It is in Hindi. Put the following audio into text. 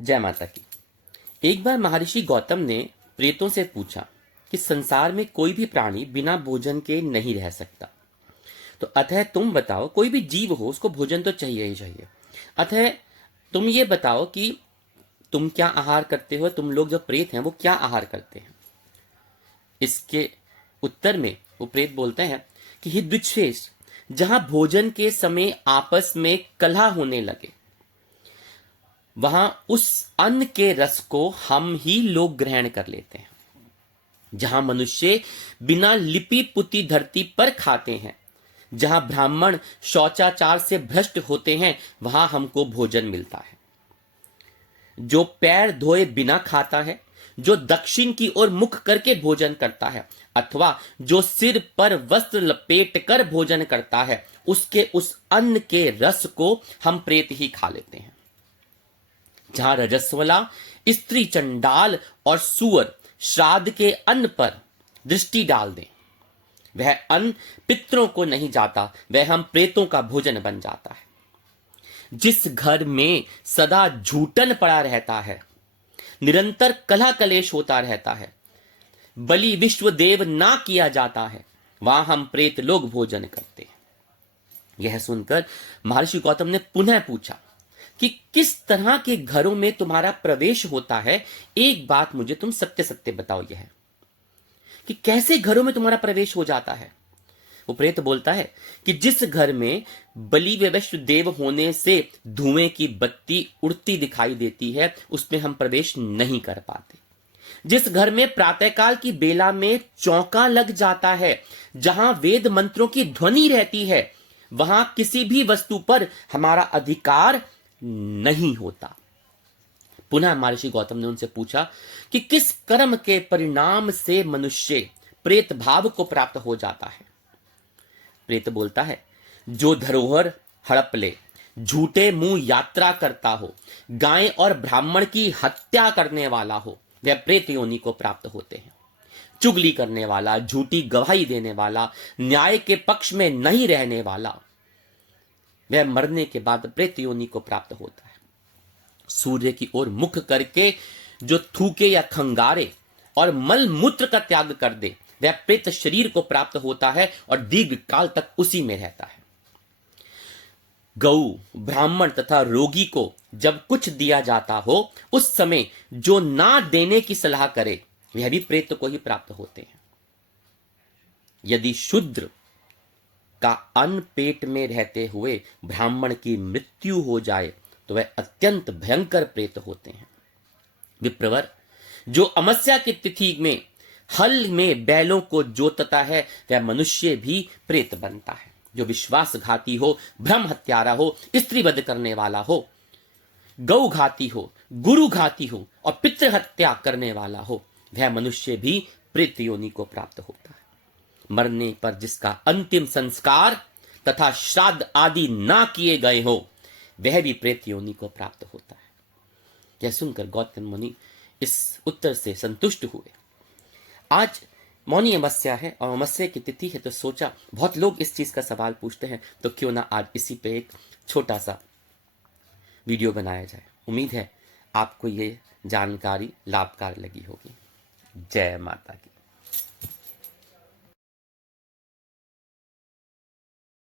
जय माता की। एक बार महर्षि गौतम ने प्रेतों से पूछा कि संसार में कोई भी प्राणी बिना भोजन के नहीं रह सकता, तो अतः तुम बताओ, कोई भी जीव हो उसको भोजन तो चाहिए ही चाहिए। अतः तुम ये बताओ कि तुम क्या आहार करते हो, तुम लोग जो प्रेत हैं वो क्या आहार करते हैं। इसके उत्तर में वो प्रेत बोलते हैं कि हे द्विजश्रेष्ठ, जहां भोजन के समय आपस में कलह होने लगे वहां उस अन्न के रस को हम ही लोग ग्रहण कर लेते हैं। जहां मनुष्य बिना लिपि पुती धरती पर खाते हैं, जहां ब्राह्मण शौचाचार से भ्रष्ट होते हैं, वहां हमको भोजन मिलता है। जो पैर धोए बिना खाता है, जो दक्षिण की ओर मुख करके भोजन करता है, अथवा जो सिर पर वस्त्र लपेट कर भोजन करता है, उसके उस अन्न के रस को हम प्रेत ही खा लेते हैं। जहां रजस्वला स्त्री चंडाल और सुअर श्राद्ध के अन्न पर दृष्टि डाल दें, वह अन्न पितरों को नहीं जाता, वह हम प्रेतों का भोजन बन जाता है। जिस घर में सदा झूठन पड़ा रहता है, निरंतर कलह कलेश होता रहता है, बलि विश्व देव ना किया जाता है, वहां हम प्रेत लोग भोजन करते हैं। यह सुनकर महर्षि गौतम ने पुनः पूछा कि किस तरह के घरों में तुम्हारा प्रवेश होता है। एक बात मुझे तुम सत्य सत्य बताओ, यह कि कैसे घरों में तुम्हारा प्रवेश हो जाता है। वो प्रेत बोलता है कि जिस घर में बलि विश्व देव होने से धुएं की बत्ती उड़ती दिखाई देती है, उसमें हम प्रवेश नहीं कर पाते। जिस घर में प्रातःकाल की बेला में चौका लग जाता है, जहां वेद मंत्रों की ध्वनि रहती है, वहां किसी भी वस्तु पर हमारा अधिकार नहीं होता। पुनः महर्षि गौतम ने उनसे पूछा कि किस कर्म के परिणाम से मनुष्य प्रेत भाव को प्राप्त हो जाता है। प्रेत बोलता है, जो धरोहर हड़प ले, झूठे मुंह यात्रा करता हो, गाय और ब्राह्मण की हत्या करने वाला हो, वह प्रेत योनि को प्राप्त होते हैं। चुगली करने वाला, झूठी गवाही देने वाला, न्याय के पक्ष में नहीं रहने वाला, वह मरने के बाद प्रेत योनि को प्राप्त होता है। सूर्य की ओर मुख करके जो थूके या खंगारे और मल मूत्र का त्याग कर दे, वह प्रेत शरीर को प्राप्त होता है और दीर्घ काल तक उसी में रहता है। गऊ, ब्राह्मण तथा रोगी को जब कुछ दिया जाता हो, उस समय जो ना देने की सलाह करे, वह भी प्रेत को ही प्राप्त होते हैं। यदि शूद्र का अन्न पेट में रहते हुए ब्राह्मण की मृत्यु हो जाए, तो वह अत्यंत भयंकर प्रेत होते हैं। विप्रवर, जो अमावस्या की तिथि में हल में बैलों को जोतता है, वह मनुष्य भी प्रेत बनता है। जो विश्वासघाती हो, भ्रम हत्यारा हो, स्त्री वध करने वाला हो, गौ घाती हो, गुरु घाती हो और पितृ हत्या करने वाला हो, वह मनुष्य भी प्रेत योनि को प्राप्त होता है। मरने पर जिसका अंतिम संस्कार तथा श्राद्ध आदि ना किए गए हो, वह भी प्रेत योनि को प्राप्त होता है। यह सुनकर गौतम मुनि इस उत्तर से संतुष्ट हुए। आज मौनी अमावस्या है और अमावस्या की तिथि है, तो सोचा बहुत लोग इस चीज का सवाल पूछते हैं, तो क्यों ना आज इसी पे एक छोटा सा वीडियो बनाया जाए। उम्मीद है आपको ये जानकारी लाभकारी लगी होगी। जय माता की।